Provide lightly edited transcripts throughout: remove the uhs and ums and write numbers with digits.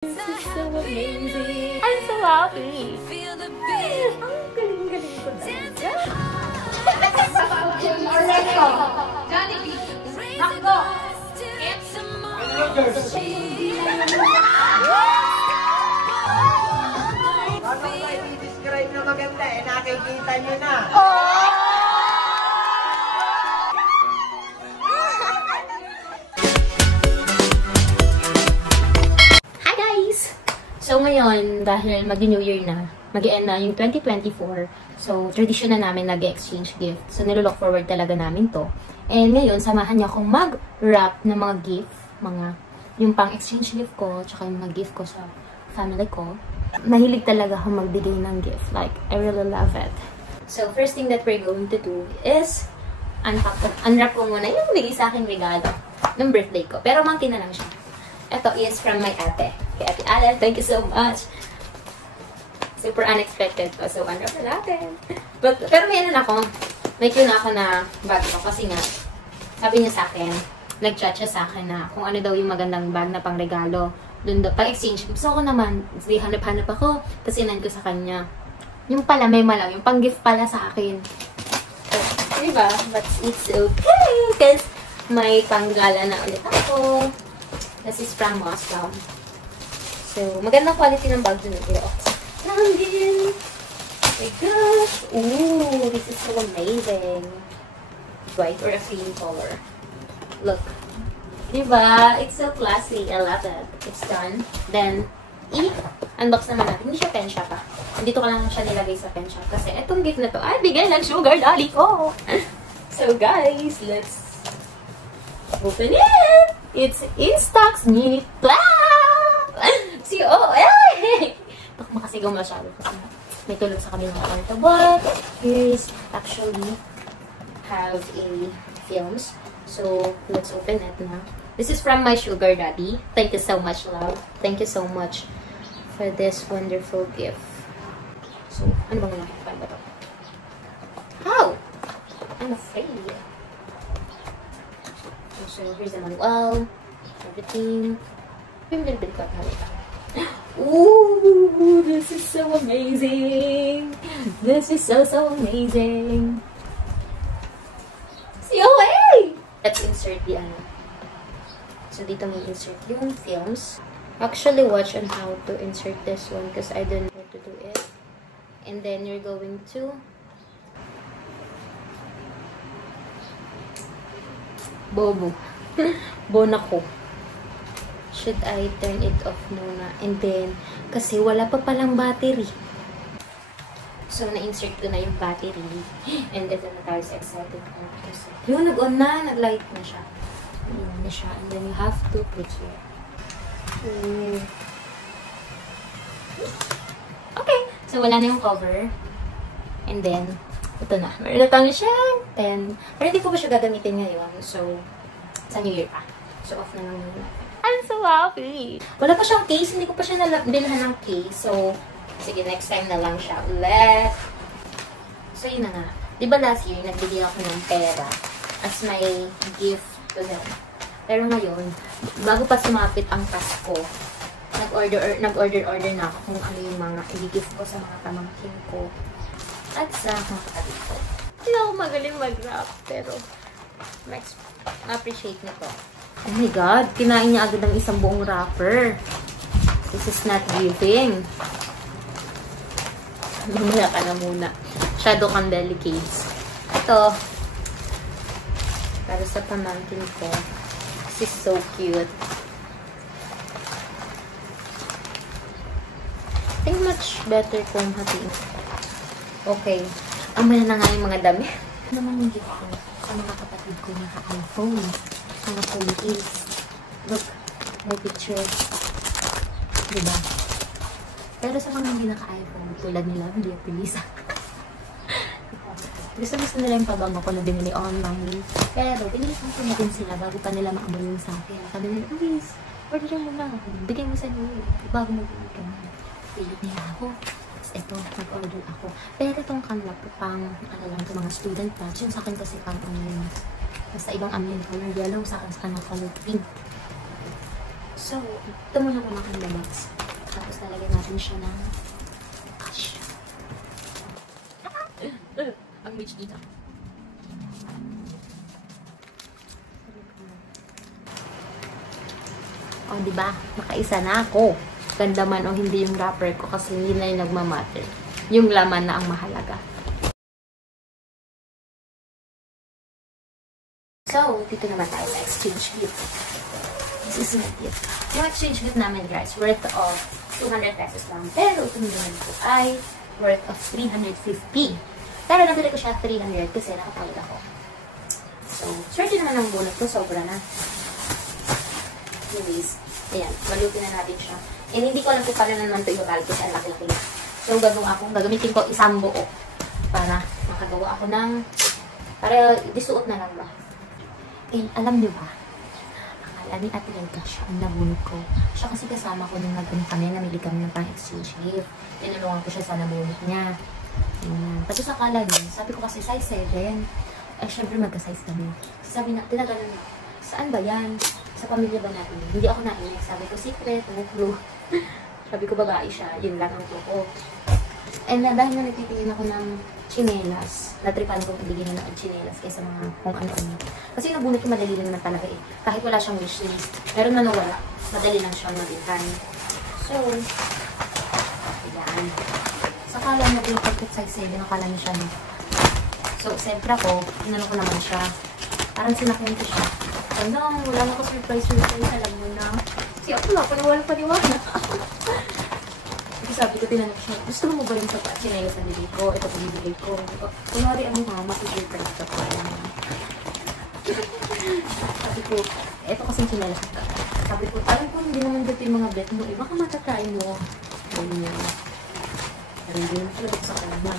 This is so amazing. I'm so happy. Ang galing-galing ko talaga. Jollibee. Makdo. Ano kayo i-describe na maganda? Eh, nakikita nyo na. Hi guys! So ngayon, dahil mag-New Year na, mag-end na yung 2024, so tradisyon na namin nag-exchange gift. So nilook forward talaga namin to. And ngayon, samahan niyo akong mag-wrap ng mga gift, yung pang-exchange gift ko, tsaka yung mga gift ko sa family ko. Mahilig talaga ako magbigay ng gift. Like, I really love it. So, first thing that we're going to do is unwrap ko muna yung bigay sa aking regalo ng birthday ko. Pero monkey na lang siya. Ito is from my ate. Kay Ate Alan, thank you so much. Super unexpected po. So, unwrap na natin. Pero may ano na ako. May cue na ako na bag ko. Kasi nga, sabi niya sa akin, nag-chat siya sa akin na kung ano daw yung magandang bag na pang regalo. Doon daw, pag-exchange. So, ako naman, hanap-hanap ako. Tapos inan ko sa kanya. Yung pala, may malang. Yung pang-gift pala sa akin. So, diba? But it's okay. Because may panggala na ulit ako. This is from Moscow. So, magandang quality ng bag dun. Langin! Oh my gosh! Ooh, this is so amazing. White or a cream color. Look. Diba? It's so classy. I love it. It's done. Then, unbox naman natin. Hindi siya pen shop ah. Dito ko lang siya nilagay sa pen shop. Kasi itong gift na to, ay, bigay ng sugar daddy ko! So, guys, let's open it! It's Instax Mini Plap! C-O-A! Baka makasigaw masyado kasi may tulog sa kabilang kwarto. But, here's actually have a films. So, let's open it now. This is from my sugar daddy. Thank you so much, love. Thank you so much for this wonderful gift. So, ano bang nakikita ba ito? How? I'm afraid. So, here's the manual. Everything. Bimbilbil ko at ooh, this is so amazing. This is so amazing. COA! Let's insert the ano. So, dito may insert yung films. Actually, watch on how to insert this one because I don't know how to do it. And then, you're going to Bobo. Bona ko. Should I turn it off muna? And then, kasi wala pa palang battery. So, na-insert ko na yung battery. And ito na tayo sa excited ko. Yung nag-on na, nag-light na siya. Yun na siya. And then you have to put here. Okay. So, wala na yung cover. And then, ito na. Meron na tayo siya. Then, pero hindi ko pa siya gagamitin ngayon. So, sa New Year pa. So, off na lang muna. I'm so happy! Wala pa siyang case. Hindi ko pa siya bilhan ng case. So, sige, next time na lang siya ulit. So, yun na nga. Diba last year, nagbigay ako ng pera as my gift to them. Pero ngayon, bago pa sumapit ang Pasko, nag-order na ako kung ano yung mga i-gift ko sa mga pamangkin ko at sa mga kapatid ko. Hindi ako magaling mag-wrap, pero ma-appreciate nito. Oh my God, kinain niya agad ng isang buong wrapper. This is not giving. Mamaya ka na muna. Shadow Candeli case. Ito. Para sa pamangkin ko. This is so cute. I think much better kung hatiin. Okay. Amaya na nga yung mga dami. Ano naman yung gift ko sa mga kapatid ko na ka-iPhone. Mga phone case. Look. May picture. Diba? Pero sa mga hindi naka-iPhone, tulad nila, hindi yung pilisa. Gusto nila yung pabago ko na binili online. Pero, pinilisan ko na din sila bago pa nila makamuli yung sa akin. Sabi nila, please, order mo na. Bigay mo sa nila. Bago mag-order ka na. Pilit nila ako. Tapos ito, nag-order ako. Pero itong kanila po pang, ano lang, ito mga student patch. Yung sa akin kasi pang online. Basta ibang amin color yellow, sa akin sa kanila color pink. So, ito muna ko makalabas. Tapos lalagyan natin siya ng cash. Ang beach dito. O, diba? Nakaisa na ako. Ganda man o hindi yung wrapper ko kasi hindi na yung nagmamatter. Yung laman na ang mahalaga. So, dito naman tayo sa exchange gift. This is my gift. Yung exchange gift namin, guys, worth of 200 pesos lang. Pero itong naman ko ay worth of 350. Pero nabili ko siya 300 kasi nakapagod ako. So, swerte naman ng bunot ko. Sobra na. Anyways, ayan. Malutin na natin siya. And hindi ko alam kung paano naman ito i-value kasi ang laki-laki na. So, gagamitin ko isang buo para makagawa ako ng para disuot na lang ba. And alam niyo ba, akala ni Ate Elka siya ang nabunod ko. Siya kasi kasama ko nung nagpunta kami, namili kami ng pang-exchange gift. Tinulungan ko siya sa nabunod niya. Tapos akala niya, sabi ko kasi size 7. Ay, syempre magka-size kami. Sabi na, tinagalan na, saan ba yan? Sa pamilya ba natin? Hindi ako naiyak. Sabi ko, secret, clue. Sabi ko, babae siya. Yun lang ang clue ko. And dahil na nagtitingin ako ng chinelas, natripan ko bigyan na ng chinelas kaysa mga kung ano-ano. Kasi nabunot ko madali lang naman talaga eh. Kahit wala siyang wishlist. Meron na nawala. Madali lang siyang mabilhan. So, ayan. Sa kala mo yung perfect size 7, akala niya siya no. So, siyempre ako, inano ko naman siya. Parang sinakyan ko siya. Wala mo ko surprise. Alam mo na. Kasi ako na, paniwala. Kasi sabi ko, tinanong siya, gusto mo ba rin sa chinelas na bibig ko? Ito pabibigay ko. Kunwari ang mama, surprise ka po. Sabi ko, eto kasing chinelas. Sabi ko, alam ko, hindi naman dito yung mga bet mo. Baka matatayin mo. Ganyan. Pero hindi naman talaga sa kalama.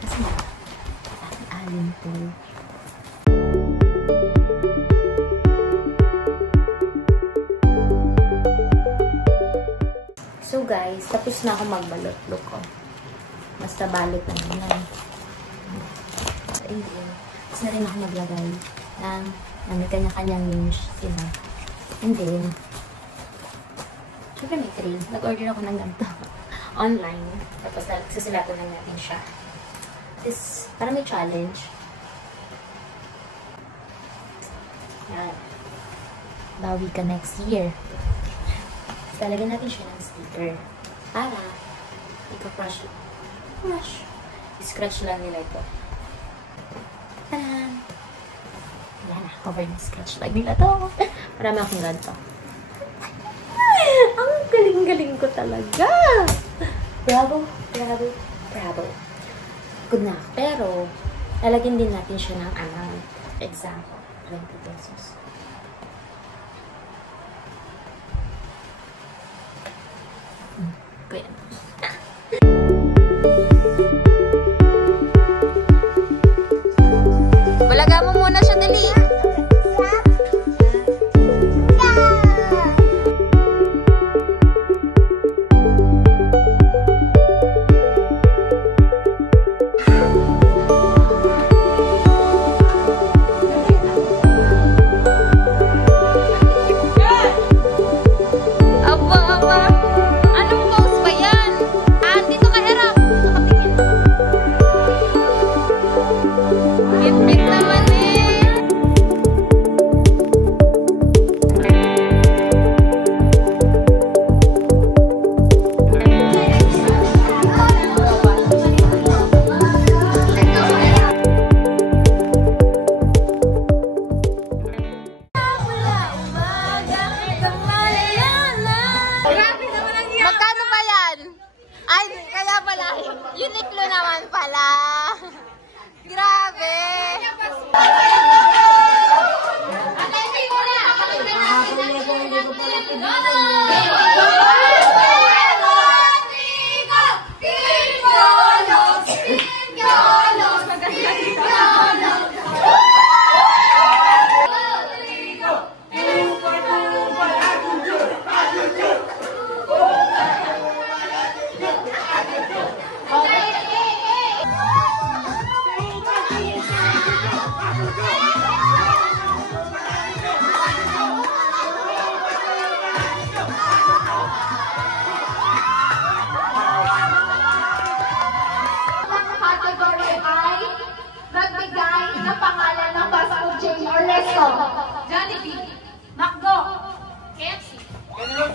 Kasi alin po. So guys, tapos na ako magbalot. Look ko. Basta balot na naman. Ayun. Tapos na rin ako maglagay ng kanya-kanyang niche sila. And then, syempre may tray. Nag-order ako ng ganito. Online. Tapos sasilatan lang natin siya. This, para may challenge. Yan. Bawi ka next year. Talagyan natin siya ng sticker. Para, ika-crush. Crush. I-scratch lang nila ito. Taran! Yan na, cover na scratch lang nila to. Marami akong ganito. Ang galing-galing ko talaga. Bravo, bravo, bravo. Good na. Pero, lalagyan din natin siya ng amount. Example, 20 pesos. Kuya. Balaga mo muna siya, dali. Uniqlo naman pala. Grabe.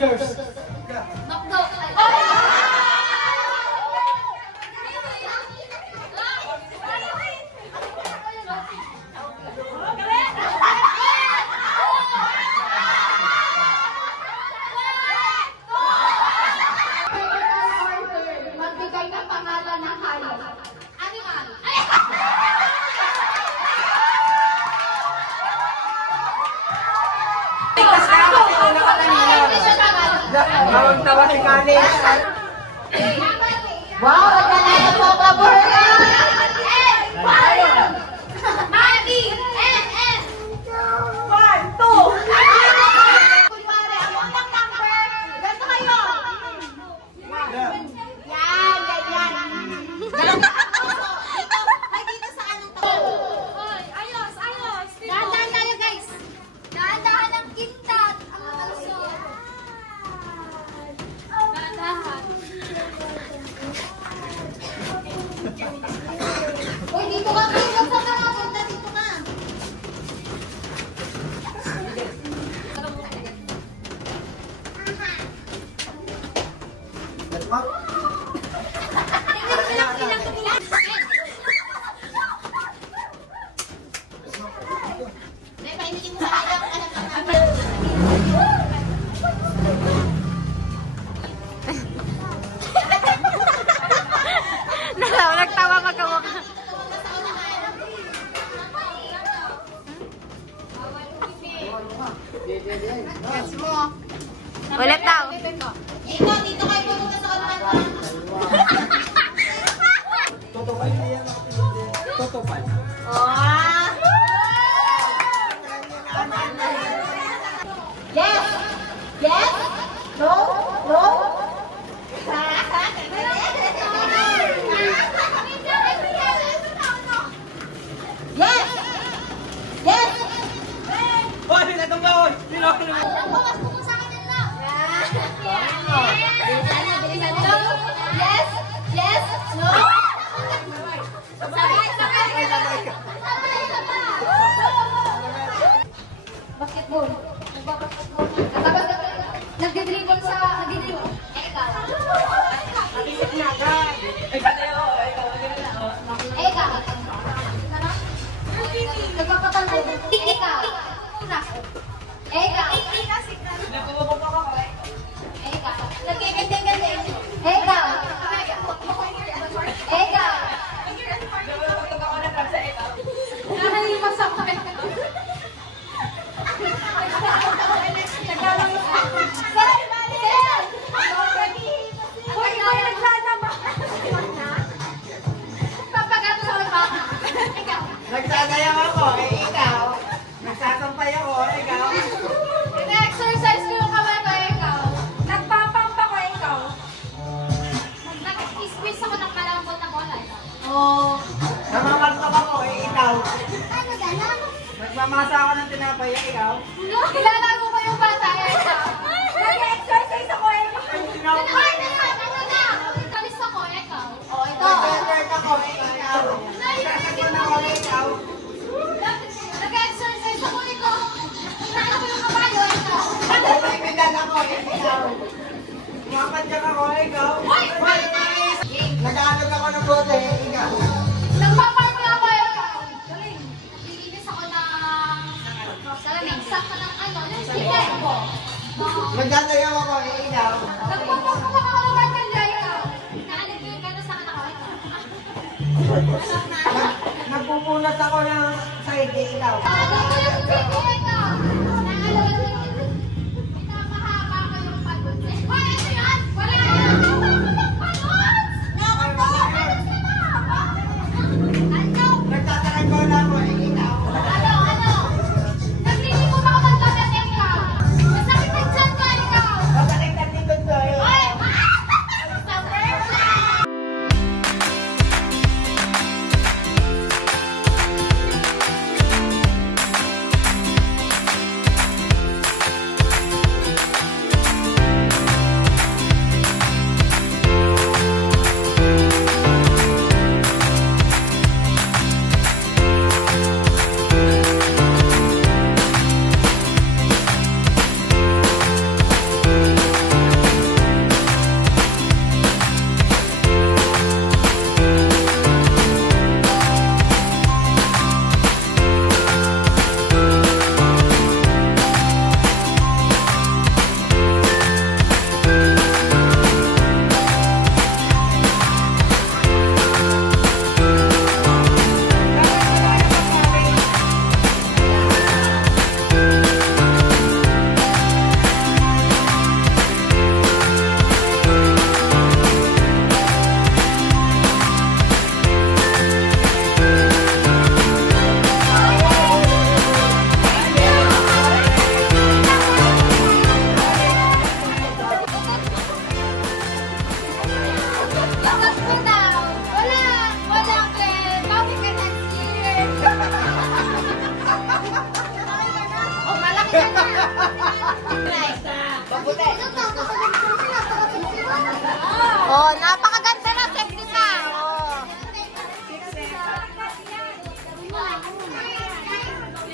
Cheers! Makdo. Magbigay ng pangalan ng hayop. Animal. Tawag-tawa si Kali. Wow, naglalaya po ka, Burger! Mami! N! 1, 2! Kunwari, ang unang number, ganito kayo. Yan, ganyan. Ganyan na ang puso. Dito, ay dito sa anong to. Ayos. Dahan-dahan tayo, guys. Dahan-dahan ang kintat. Ang malusog. Dahan-dahan. Uy, dito ka. Dito ka. Punta dito ka. Nagtawa magkamukha. Ulit daw. Ikaw, dito kayo pupunta sa kanunan. Totopan. Yes! Yes! No! No! Yes! Yes! Oh, sila itong bawon! Sino? Bawas mo sa kanila! Yes! Yes! No! Sabay! Basketball. Nagbabasketball. Nagdi-dribble sa... Nagdi-dribble. Eka. Eka. Nagpapatango. Eka. Eka. Eka. Nagkikinding-kinding. Eka. Eka. Nakalimas ako. Nagsasayaw ako, ikaw. Nagsasampay ako, ikaw. Ina-exercise ko yung kamay ko, ikaw. Nagpapampa ko, ikaw. Nag-squeeze ako ng malambot na bola, ikaw. Oo. Namamalpak ako, ikaw. Ano gano'n? Nagmamasa ako ng tinapay, ikaw. Nilalaro ko yung bata, ikaw. Nag-exercise ako, ikaw. Ano na? Talis ako, ikaw. O, ito. Nag-shirt ako, ikaw. Nagsasayaw ako, ikaw. Nag-exercise ako, ikaw. Tingnan ko yung kabayo, ikaw. Nagbibigan ako, ikaw. Mapadyak ako, ikaw. Hoy! Nag-aanog ako ng bote, ikaw. Nagpapark ako, ikaw. Galing. Naglilinis ako ng... Salamig. Sakto ng ano. Sticker. Nagsasayaw ako, ikaw. Nagpapakpak ako ng barkanda, ikaw. Naalig ko yung gano'n sa anak ko, ikaw. Nagpupunas ako ng side, ikaw. Naalig ko yung video, ikaw. Naalig ko yung... Pinapahaba ko yung pagod. Hoy, ano yan? Wala yan! Pagod! Nakapagod! Ano? Nagtataranggo na ako, ikaw. Ano? Nagliligo ba ako ng damit, ikaw? Masakit ang tiyan ko, ikaw. Masakit ang likod ko, Hoy! ikaw. Sa versa! Oh, napakaganda na safety ka. Oh.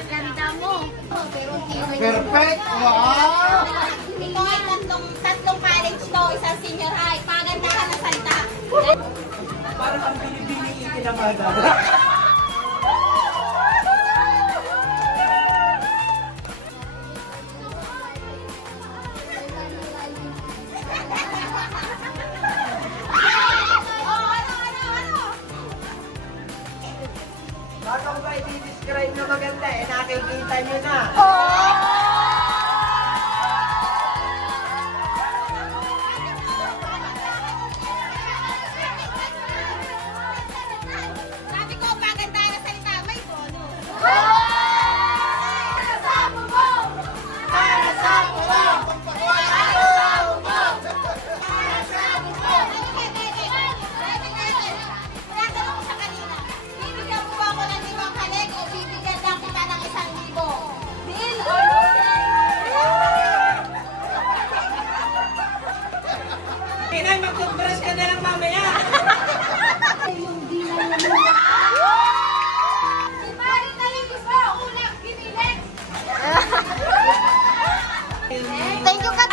Ganda mo. Perfect! Wow! Ito ay tatlong college to, isang senior high. Pagandahan ng salita. Parang ang binibining ikinamada. Bakit ba i-describe na maganda? Nakikita nyo na. Sabi ko, pagandahan ng salita, may bono. Inay, mag-compress ka na lang mamaya. Thank you, Kat.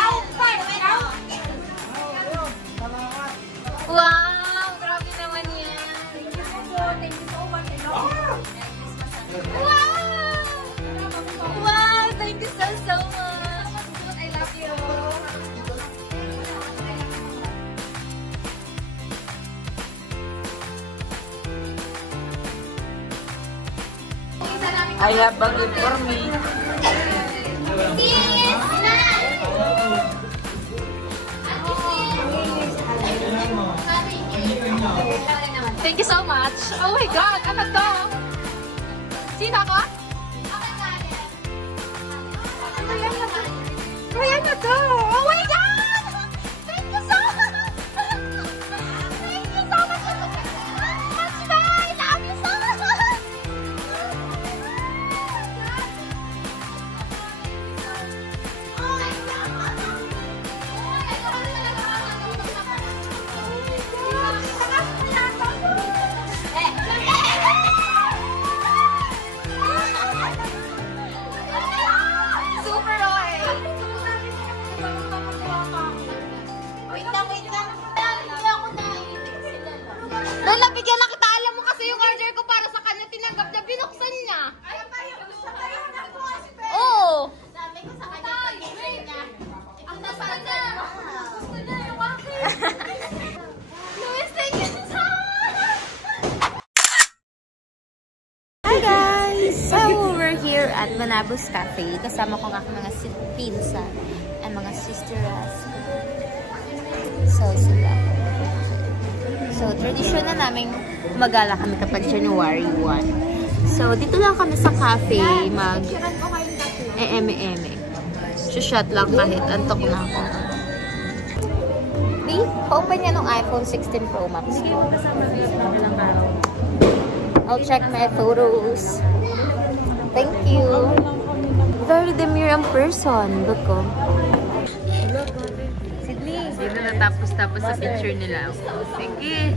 Wow, grabe naman yan. Thank you so much. Wow! Wow, thank you so much. I love you. I have a gift for me. Thank you so much. Oh my God, ano to? Sino ako? Ayan na to. Oh my God! Thank you so much! Thank you so much! I love you so much! Oh my God! Super okay. Wait lang. Hindi ako naiinip sila lang. Lola, bigyan na kita. Alam mo kasi yung order ko para sa kanya, tinanggap niya, binuksan niya. Oo. Sabi ko sa kanya, pag-ibig niya. Ang nasa niya. Gusto niya yung akin. Luis, thank you so much. Hi guys! So, we're here at Manabos Cafe. Kasama ko ang aking mga pinsan at mga sisteras. So, sila. So, tradisyon na namin magala kami kapag January 1. So, dito lang kami sa cafe mag-eme-eme. Shot lang kahit antok na ako. Di, pa-open niya ng iPhone 16 Pro Max. I'll check my photos. Thank you. Very demure ang person. Look ko. Sydney. Hindi na natapos-tapos sa picture nila. Sige.